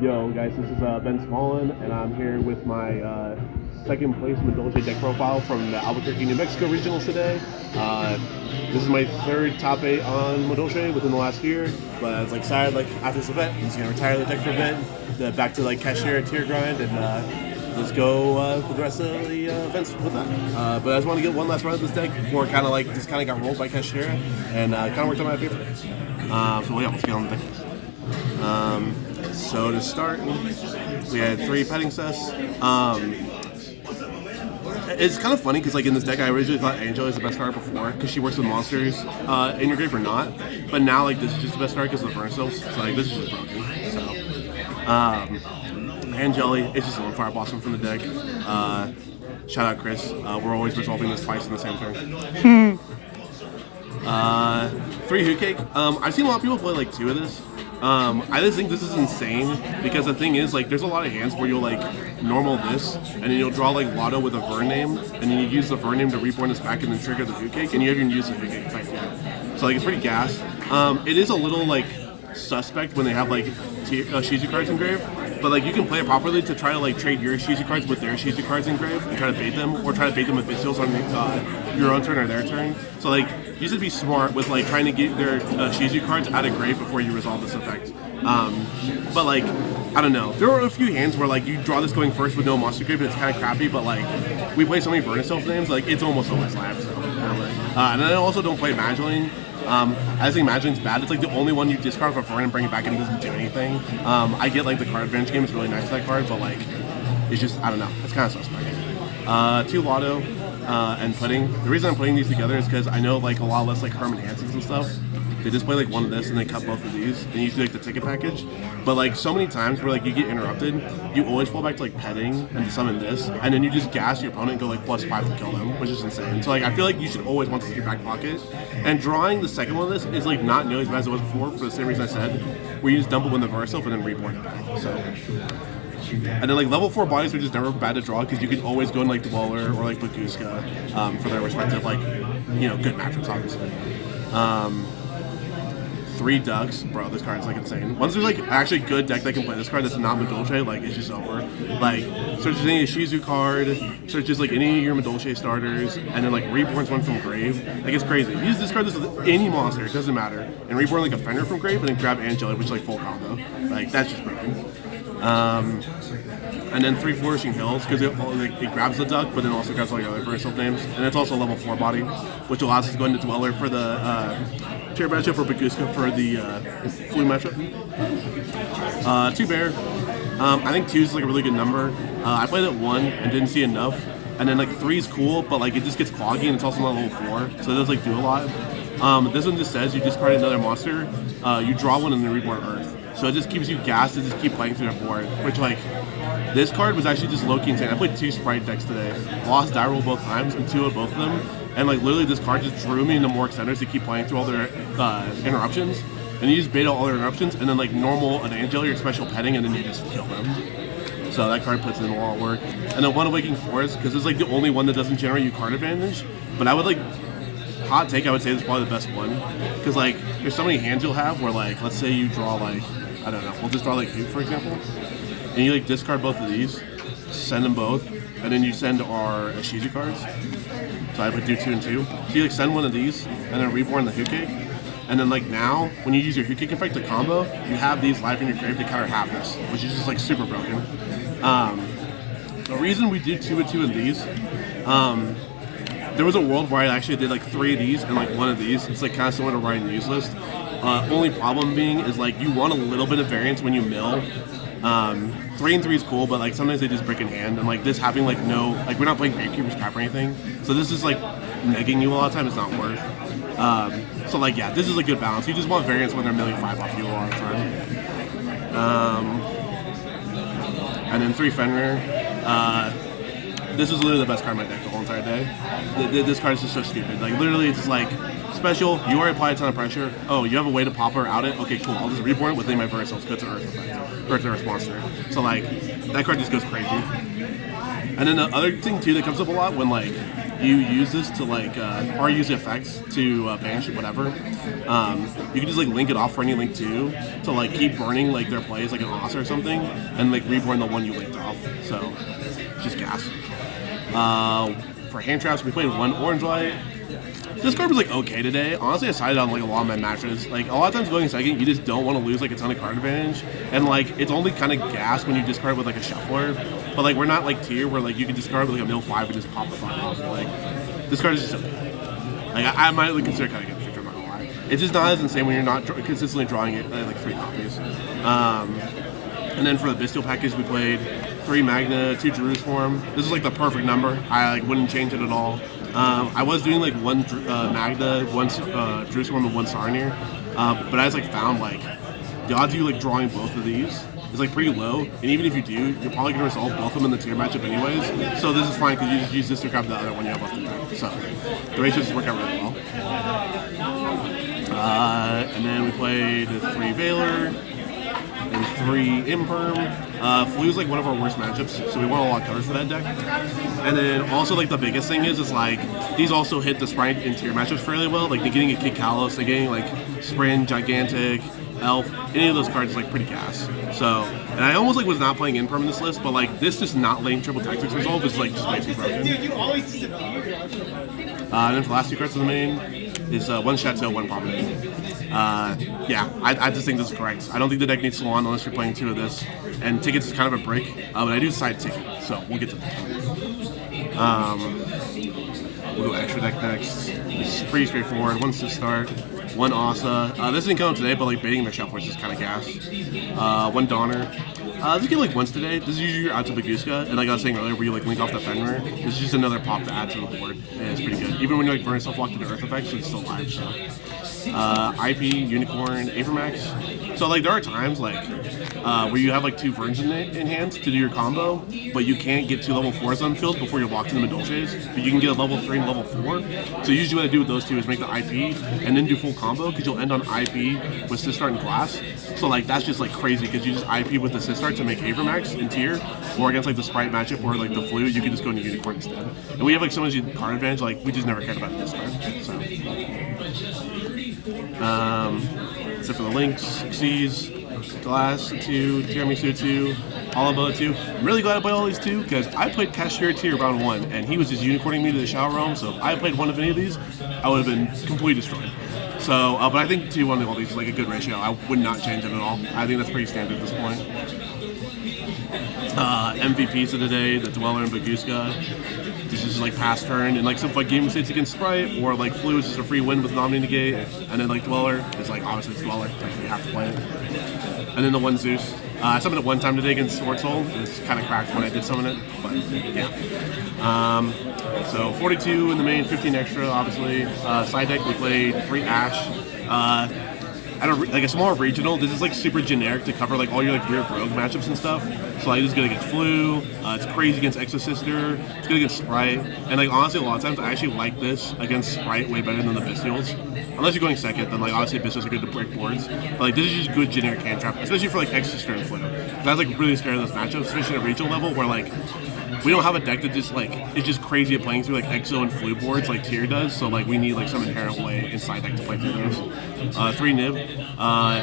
Yo, guys, this is Ben Smallen, and I'm here with my second place Madolche deck profile from the Albuquerque, New Mexico regionals today. This is my third top 8 on Madolche within the last year, but I was like excited, like after this event, I'm just gonna retire the deck for a bit, back to like cashier tier grind, and let's go for the rest of the events with that. But I just want to get one last run of this deck before it kind of like just kind of got rolled by cashier, and kind of worked out my favor. So yeah, let's get on the deck. So to start, we had 3 petting sets. It's kind of funny because like in this deck, I originally thought Angela is the best card before because she works with monsters in your grave or not. But now like this is just the best card because of the Vernusylph. So like this is just broken. So Angeli is just a fire blossom from the deck. Shout out Chris. We're always resolving this twice in the same turn. 3 Hoot Cake. I've seen a lot of people play like 2 of this. I just think this is insane because the thing is, like, there's a lot of hands where you'll like normal this, and then you'll draw like Lotto with a Vern name, and then you use the Vern name to reborn this back and then trigger the Hoot Cake, and you haven't used the Hoot Cake effect yet. So like it's pretty gas. It is a little like suspect when they have like Ishizu cards engraved, but like you can play it properly to try to like trade your Ishizu cards with their Ishizu cards engraved and try to bait them, or try to bait them with Visuals on your own turn or their turn. So like you should be smart with like trying to get their Ishizu cards out of grave before you resolve this effect. But like I don't know, there are a few hands where like you draw this going first with no monster grave and it's kind of crappy, but like we play so many Vernusylph names, like it's almost always live. So, and then I also don't play Madolche. I just think Madolche's bad. It's like the only one you discard for Vern and bring it back and it doesn't do anything. I get like the card advantage game is really nice that card, but like it's just I don't know. It's kind of suspect. 2 Lotto and Pudding. The reason I'm putting these together is because I know like a lot less like Herman Hansons and stuff. They just play like one of this and they cut both of these and you do like the ticket package. But like so many times where like you get interrupted, you always fall back to like petting and summon this, and then you just gas your opponent and go like +5 to kill them, which is insane. So like I feel like you should always want this in your back pocket. And drawing the second one of this is like not nearly as bad as it was before for the same reason I said, where you just dump it with the Vernusylph and then reborn it back. So. And then like level 4 bodies are just never bad to draw because you can always go in like Dweller or like Baguska for their respective like good matchups obviously. 3 Ducks, bro. This card's like insane. Once there's like actually good deck that can play this card that's not Madolche, like it's just over. Like searches any Ishizu card, searches like any of your Madolche starters, and then like reborns one from grave. Like it's crazy. Use this card with any monster, it doesn't matter, and reborn like a Fender from grave, and then grab Angela, which is like full combo. Like that's just broken. And then 3 Flourishing Hills, because it grabs the duck, but then also grabs all your other Vernusylph names. And it's also a level 4 body, which allows us to go into Dweller for the tier matchup, or Baguska for the flu matchup. 2 Bear. I think 2 is like a really good number. I played it 1 and didn't see enough. And then like 3 is cool, but like it just gets cloggy and it's also not level 4, so it does like do a lot. This one just says you discard another monster, you draw one and then reborn Earth. So it just keeps you gassed to just keep playing through the board, which like, this card was actually just low-key insane. I played 2 Sprite decks today, lost die roll both times, and 2 of both of them, and like literally this card just drew me into more extenders to keep playing through all their interruptions, and you just bait out all their interruptions, and then like normal an Angel, your special petting, and then you just kill them. So that card puts in a lot of work. And then 1 Awakening Forest, because it's like the only one that doesn't generate you card advantage, but I would like, hot take, I would say this is probably the best one, because like there's so many hands you'll have where like, let's say you draw like, I don't know, we'll just draw like Hoot for example, and you like discard both of these, send them both, and then you send our Ishizu cards. So I would do 2 and 2. So you like send one of these, and then reborn the Hoot Cake, and then like now, when you use your Hoot Cake effect to combo, you have these live in your grave to counter half this, which is just like super broken. The reason we did 2 and 2 in these, there was a world where I actually did like 3 of these and like 1 of these. It's like kind of similar to Ryan News list. Only problem being is like you want a little bit of variance when you mill. 3 and 3 is cool, but like sometimes they just break in hand, and like this having like no, like we're not playing Gravekeeper's Trap or anything, so this is like negging you a lot of times. It's not worth. So like yeah, this is a good balance. You just want variance when they're milling 5 off you a lot of the time. And then 3 Fenrir. This is literally the best card in my deck the whole entire day. This card is just so stupid. Like literally, it's just like special, you already applied a ton of pressure. Oh, you have a way to pop her out it? Okay, cool. I'll just reborn it within my Vernusylph because it's an Earth effect. Or it's an Earth monster. So, like, that card just goes crazy. And then the other thing, too, that comes up a lot when, like, you use this to, like, or use the effects to banish it, whatever, you can just, like, link it off for any link, too, to, like, keep burning, like, their plays, like an Ossa or something, and, like, reborn the one you linked off. So, just gas. For hand traps, we played one orange light. This card was like okay today. Honestly, I sided on like a lot of my matches. Like a lot of times going second, you just don't want to lose like a ton of card advantage, and like it's only kind of gas when you discard with like a shuffler. But like we're not like tier where like you can discard with like a mill 5 and just pop the 5 off. Like this card is just like I might really consider kind of getting feature. I'm not gonna lie. It's just not as insane when you're not consistently drawing it like 3 copies. And then for the Bestial package, we played 3 Magna, 2 Jerusalem. This is like the perfect number. I like wouldn't change it at all. I was doing like 1 Magna, 1 Jerusalem, and 1 Sarnir, but I just like found like the odds of you like drawing both of these is like pretty low, and even if you do, you're probably gonna resolve both of them in the tier matchup anyways. So this is fine because you just use this to grab the other one you have left in there. So the ratios work out really well. And then we played 3 Valor and 3 Imperm. Flu is like one of our worst matchups, so we want a lot of cover for that deck. And then also like the biggest thing is like these also hit the Sprite in tier matchups fairly well. Like they're getting a Kid Kalos, they're getting like Sprint, Gigantic, Elf, any of those cards is like pretty gas. So, and I almost like was not playing Imperm in this list, but like this just not letting triple tactics resolve is like just way too broken. Dude, you always disappear. And then for the last 2 cards in the main is 1 Chateau, 1 Promenade. Yeah, I just think this is correct. I don't think the deck needs Smallen unless you're playing 2 of this. And Tickets is kind of a break, but I do side Ticket, so we'll get to that. We'll go extra deck next. It's pretty straightforward. 1 Start, 1 Ossa. This didn't come out today, but like baiting their shufflers is kind of gas. 1 Donner. This game like once today. This is usually your Albuquerque, and like I was saying earlier, where you like link off the Fenrir. This is just another pop to add to the board, and it's pretty good. Even when you like Vernusylph locked into Earth effects, it's still live. So, IP, Unicorn, Avermax. So like there are times like where you have like 2 Verns in hand to do your combo, but you can't get 2 level 4s unfilled before you're locked in the Madolches. But you can get a level 3 and level 4. So usually what I do with those 2 is make the IP and then do full combo because you'll end on IP with Sistart and Glass. So like that's just like crazy because you just IP with the Sistart to make Avermax in tier, or against like the Sprite matchup or like the Flu, you can just go into Unicorn instead. And we have like so much card advantage, like we just never cared about this card. So. Except for the Lynx, Xyz, Glass 2, Tiramisu 2, Alaba 2. I'm really glad I played all these 2 because I played Cashier tier round 1 and he was just unicorning me to the Shower Realm, so if I played one of any of these, I would have been completely destroyed. So, but I think 2-1 of all these is like a good ratio. I would not change it at all. I think that's pretty standard at this point. MVPs of the day, the Dweller and Baguska. This is like pass turn, and like some like game states against Sprite, or like Flu is just a free win with Nominee Negate, and then like Dweller is like obviously it's Dweller, like you have to play it. And then the 1 Zeus. I summoned it 1 time today against Sword Soul, and it's kind of cracked when I did summon it, but yeah. So 42 in the main, 15 extra, obviously. Side deck, we played 3 Ash. At a smaller regional, this is like super generic to cover like all your like weird rogue matchups and stuff. So like this is good against Flu, it's crazy against Exosister, it's good against Sprite, and like honestly a lot of times I actually like this against Sprite way better than the Bestials. Unless you're going second, then like obviously Bestials are good to break boards. But like this is just good generic hand trap, especially for like Exosister and Flu. That's like really scary in those matchups, especially at a regional level where like we don't have a deck that just like is just crazy at playing through like Exo and Flu boards like Tier does. So like we need like some inherent way inside deck to play through those. 3 Nib. I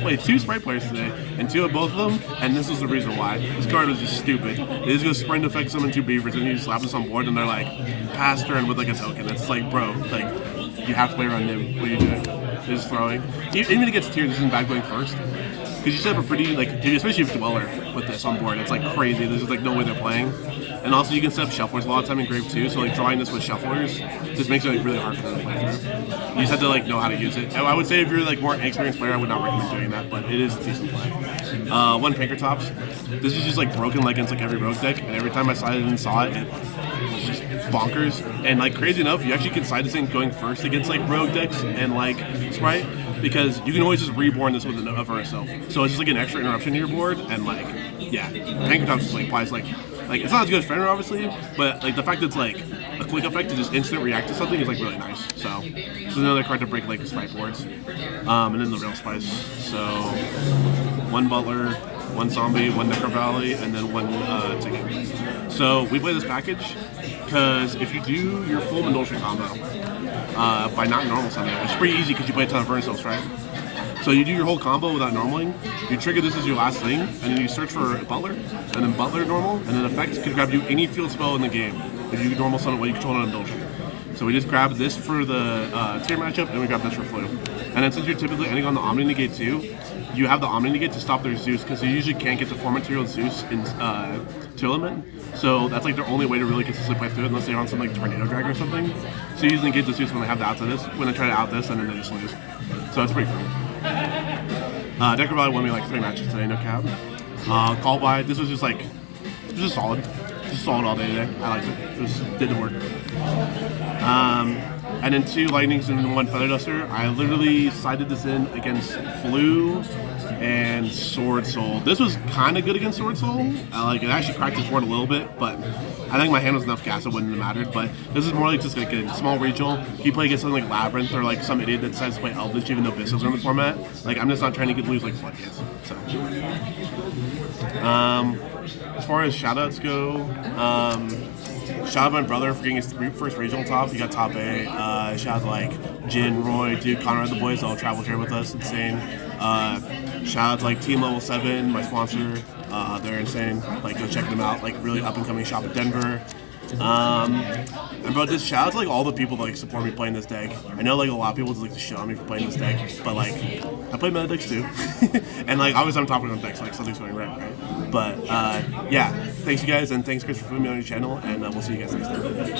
played 2 Sprite players today, and 2 of both of them, and this was the reason why. This card was just stupid. They just go Sprint effect summon 2 Beavers, and you just slap this on board, and they're like, pass turn with like a token. It's like, bro, like, you have to play around Nib. What are you doing? They're just throwing. Even against Tier, this isn't bad going first. Because you set up a pretty, like, especially if Dweller with this on board, it's like crazy. There's like no way they're playing. And also you can set up shufflers a lot of time in Grave too, so like drawing this with shufflers just makes it like really hard for them to play through. You just have to like know how to use it. And I would say if you're like more experienced player, I would not recommend doing that, but it is a decent play. 1 Pankratops. This is just like broken like against like every rogue deck, and every time I sided and saw it, it was just bonkers. And like crazy enough, you actually can side this thing going first against like rogue decks and like Sprite, because you can always just reborn this with a Vernusylph. So it's just like an extra interruption to your board, and like, yeah, Pankratops just like applies like Like, it's not as good as Fenrir, obviously, but like the fact that it's like a quick effect to just instant react to something is like really nice. So this is another card to break like spike boards. And then the Rail Spice. So 1 Butler, 1 Zombie, 1 Necro Valley, and then 1 Ticket. So we play this package because if you do your full Madolche combo by not normal something, it's pretty easy because you play a ton of Vernusylphs, right? So you do your whole combo without normaling, you trigger this as your last thing, and then you search for Butler, and then Butler normal, and then effect can grab you any field spell in the game if you normal summon what you control on Madolche. So we just grab this for the tier matchup, and we grab this for Flu. And then since you're typically ending on the Omni Negate too, you have the Omni Negate to stop their Zeus, because you usually can't get the 4 material Zeus in tier limit. So that's like their only way to really consistently play through it, unless they're on some like Tornado Drag or something. So you usually get the Zeus when they have the outs of this, when they try to out this, and then they just lose. So it's pretty fun. Necro Valley won me like 3 matches today, no cap. Call by, this was just like, it was just solid. Just solid all day today. I liked it. It was, did the work. And then 2 Lightnings and 1 Feather Duster. I literally sided this in against Flu and Sword Soul. This was kind of good against Sword Soul. Like, it actually cracked his board a little bit, but I think my hand was enough gas, it wouldn't have mattered. But this is more like just like a small regional. If you play against something like Labyrinth or like some idiot that decides to play Eldritch even though Bissos are in the format, like I'm just not trying to lose like Floodgates. So, as far as shoutouts go, shout out my brother for getting his first regional top. He got top 8. Shout out to like Jin, Roy, Duke, Conrad, the boys all traveled here with us. Insane. Shout out to like Team Level 7, my sponsor. They're insane. Like go check them out. Like really up and coming shop in Denver. And bro, just shout out to like all the people that like support me playing this deck. I know like a lot of people just like to shit on me for playing this deck, but like I play meta decks too. And like obviously I'm topping on decks, like something's going right? But yeah, thanks you guys, and thanks Chris for putting me on your channel, and we'll see you guys next time.